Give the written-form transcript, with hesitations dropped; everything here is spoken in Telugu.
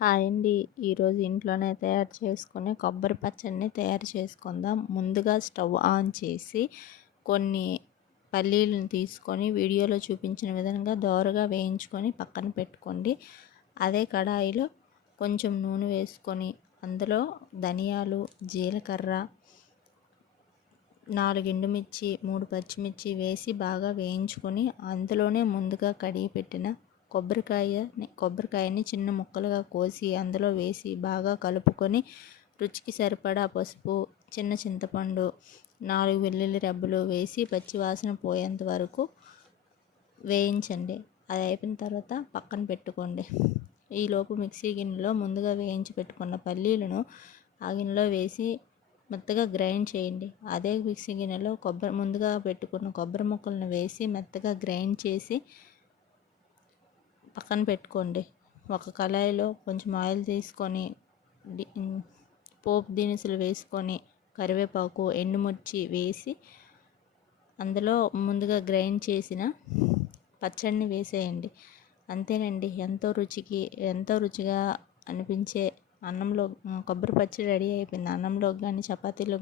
హాయ్ అండి. ఈరోజు ఇంట్లోనే తయారు చేసుకునే కొబ్బరి పచ్చడిని తయారు చేసుకుందాం. ముందుగా స్టవ్ ఆన్ చేసి కొన్ని పల్లీలను తీసుకొని వీడియోలో చూపించిన విధంగా దోరగా వేయించుకొని పక్కన పెట్టుకోండి. అదే కడాయిలో కొంచెం నూనె వేసుకొని అందులో ధనియాలు, జీలకర్ర, 4 ఎండుమిర్చి, 3 పచ్చిమిర్చి వేసి బాగా వేయించుకొని అందులోనే ముందుగా కడిగి పెట్టిన కొబ్బరికాయని చిన్న ముక్కలుగా కోసి అందులో వేసి బాగా కలుపుకొని రుచికి సరిపడా పసుపు, చిన్న చింతపండు, 4 వెల్లుల్లి రెబ్బలు వేసి పచ్చివాసన పోయేంత వరకు వేయించండి. అది అయిపోయిన తర్వాత పక్కన పెట్టుకోండి. ఈలోపు మిక్సీ గిన్నెలో ముందుగా వేయించి పెట్టుకున్న పల్లీలను ఆ గిన్నెలో వేసి మెత్తగా గ్రైండ్ చేయండి. అదే మిక్సీ గిన్నెలో ముందుగా పెట్టుకున్న కొబ్బరి ముక్కలను వేసి మెత్తగా గ్రైండ్ చేసి పక్కన పెట్టుకోండి. ఒక కళాయిలో కొంచెం ఆయిల్ తీసుకొని పోపు దినుసులు వేసుకొని కరివేపాకు, ఎండుమిర్చి వేసి అందులో ముందుగా గ్రైండ్ చేసిన పచ్చడిని వేసేయండి. అంతేనండి, ఎంతో రుచిగా అనిపించే అన్నంలో కొబ్బరి పచ్చడి రెడీ అయిపోయింది. అన్నంలో కానీ చపాతీలో